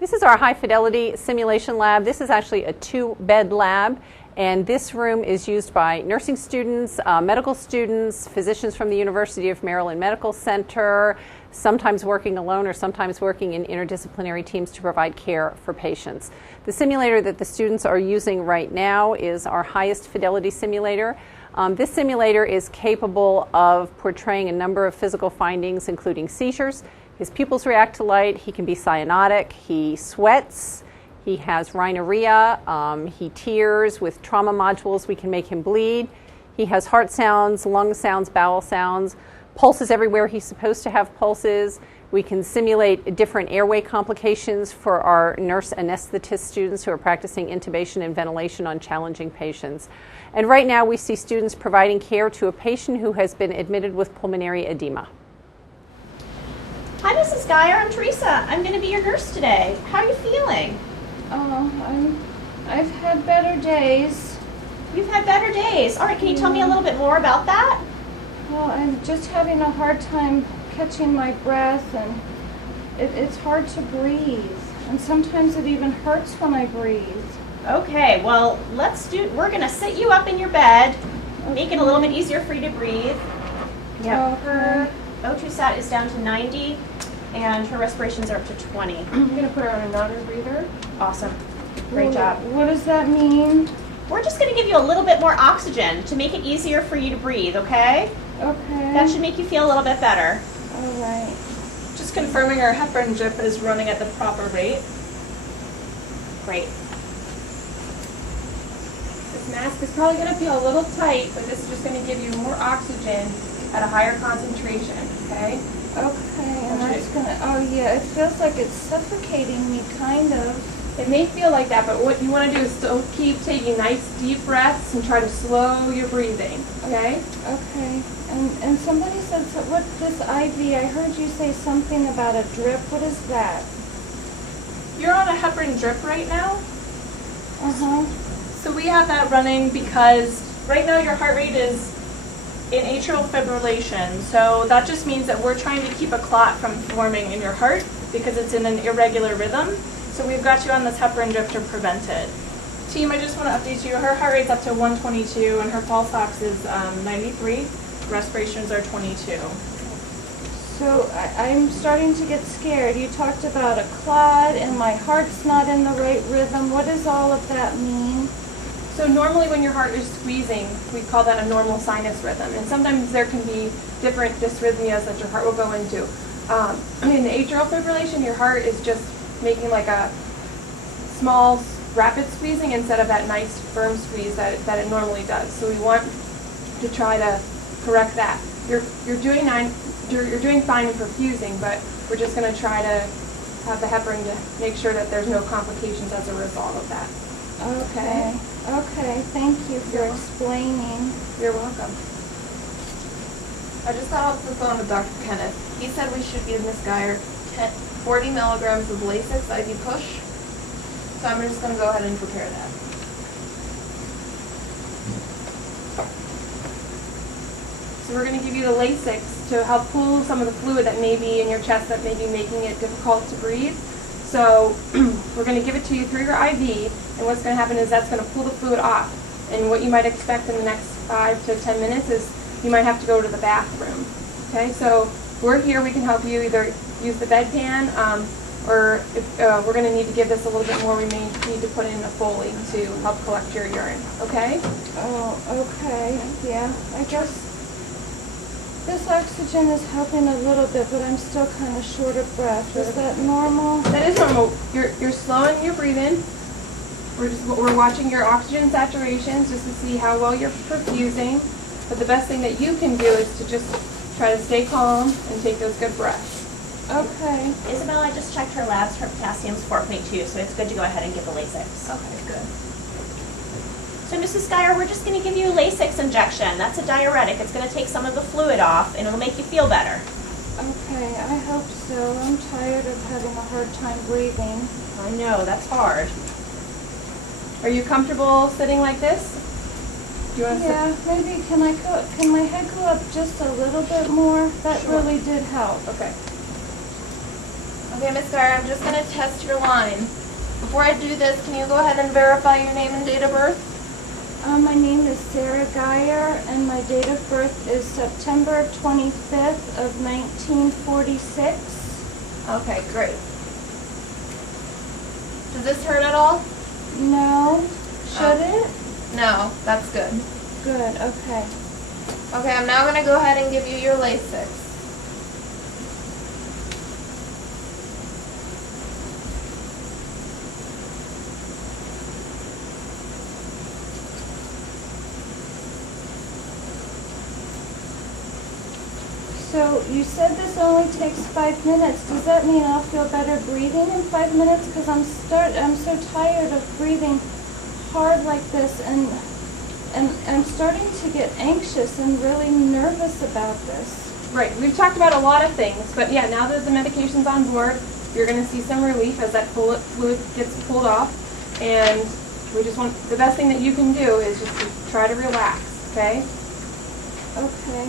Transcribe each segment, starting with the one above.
This is our high fidelity simulation lab. This is actually a 2-bed lab, and this room is used by nursing students, medical students, physicians from the University of Maryland Medical Center, sometimes working alone or sometimes working in interdisciplinary teams to provide care for patients. The simulator that the students are using right now is our highest fidelity simulator. This simulator is capable of portraying a number of physical findings, including seizures. His pupils react to light. He can be cyanotic. He sweats. He has rhinorrhea. He tears. With trauma modules, we can make him bleed. He has heart sounds, lung sounds, bowel sounds, pulses everywhere he's supposed to have pulses. We can simulate different airway complications for our nurse anesthetist students who are practicing intubation and ventilation on challenging patients. And right now we see students providing care to a patient who has been admitted with pulmonary edema. Hi, Mrs. Geyer. I'm Teresa. I'm going to be your nurse today. How are you feeling? I've had better days. You've had better days. All right, can you tell me a little bit more about that? Well, I'm just having a hard time catching my breath, and it's hard to breathe. And sometimes it even hurts when I breathe. Okay, well, we're going to sit you up in your bed, make it a little bit easier for you to breathe. Yep. Her O2 sat is down to 90, and her respirations are up to 20. I'm going to put her on a non-rebreather. Awesome. Great job. What does that mean? We're just going to give you a little bit more oxygen to make it easier for you to breathe, okay? Okay. That should make you feel a little bit better. All right. Just confirming our heparin drip is running at the proper rate. Great. This mask is probably going to feel a little tight, but this is just going to give you more oxygen at a higher concentration, okay? Okay, and that's gonna, oh yeah, it feels like it's suffocating me, kind of. It may feel like that, but what you want to do is still keep taking nice deep breaths and try to slow your breathing, okay? Okay, and somebody said, what this IV, I heard you say something about a drip. What is that? You're on a heparin drip right now. Uh-huh. So we have that running because right now your heart rate is in atrial fibrillation. So that just means that we're trying to keep a clot from forming in your heart because it's in an irregular rhythm. So we've got you on this heparin drip to prevent it. Team, I just want to update you. Her heart rate's up to 122 and her pulse ox is 93. Respirations are 22. So I'm starting to get scared. You talked about a clot and my heart's not in the right rhythm. What does all of that mean? So normally when your heart is squeezing, we call that a normal sinus rhythm. And sometimes there can be different dysrhythmias that your heart will go into. In atrial fibrillation, your heart is just making like a small rapid squeezing instead of that nice firm squeeze that it normally does. So we want to try to correct that. You're doing fine in perfusing, but we're just going to try to have the heparin to make sure that there's no complications as a result of that. Okay. Okay, thank you for explaining. You're welcome. I just got off the phone with Dr. Kenneth. He said we should give Miss Geyer 40 milligrams of Lasix IV push. So I'm just going to go ahead and prepare that. So we're going to give you the Lasix to help pull some of the fluid that may be in your chest that may be making it difficult to breathe. So we're going to give it to you through your IV, and what's going to happen is that's going to pull the fluid off. And what you might expect in the next 5 to 10 minutes is you might have to go to the bathroom. Okay, so we're here. We can help you either use the bedpan, or if we're going to need to give this a little bit more, we may need to put in a Foley to help collect your urine. Okay? Oh, okay. Yeah, I guess this oxygen is helping a little bit, but I'm still kind of short of breath. Is that normal? That is normal. You're slowing your breathing. We're watching your oxygen saturations just to see how well you're perfusing. But the best thing that you can do is to just try to stay calm and take those good breaths. Okay. Isabel, I just checked her labs. Her potassium's 4.2, so it's good to go ahead and give the Lasix. Okay, good. So Mrs. Geyer, we're just going to give you a Lasix injection. That's a diuretic. It's going to take some of the fluid off, and it'll make you feel better. Okay, I hope so. I'm tired of having a hard time breathing. I know, that's hard. Are you comfortable sitting like this? Do you want to Yeah, maybe can my head go up just a little bit more? That Sure. really did help. Okay. Okay, Miss Geyer, I'm just going to test your line. Before I do this, can you go ahead and verify your name and date of birth? My name is Sarah Geyer, and my date of birth is September 25th of 1946. Okay, great. Does this hurt at all? No. Should it? No, that's good. Good, okay. Okay, I'm now going to go ahead and give you your Lasix. So you said this only takes 5 minutes. Does that mean I'll feel better breathing in 5 minutes? Because I'm so tired of breathing hard like this, and I'm starting to get anxious and really nervous about this. Right, we've talked about a lot of things, but yeah, now that the medication's on board, you're going to see some relief as that fluid gets pulled off, and we just want, the best thing that you can do is just to try to relax, okay? Okay,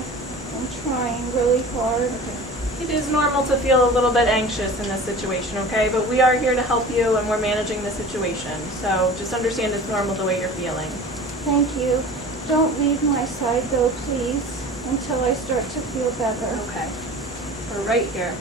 I'm trying really hard. It is normal to feel a little bit anxious in this situation, okay? But we are here to help you, and we're managing the situation. So just understand it's normal the way you're feeling. Thank you. Don't leave my side though, please, until I start to feel better. Okay. We're right here.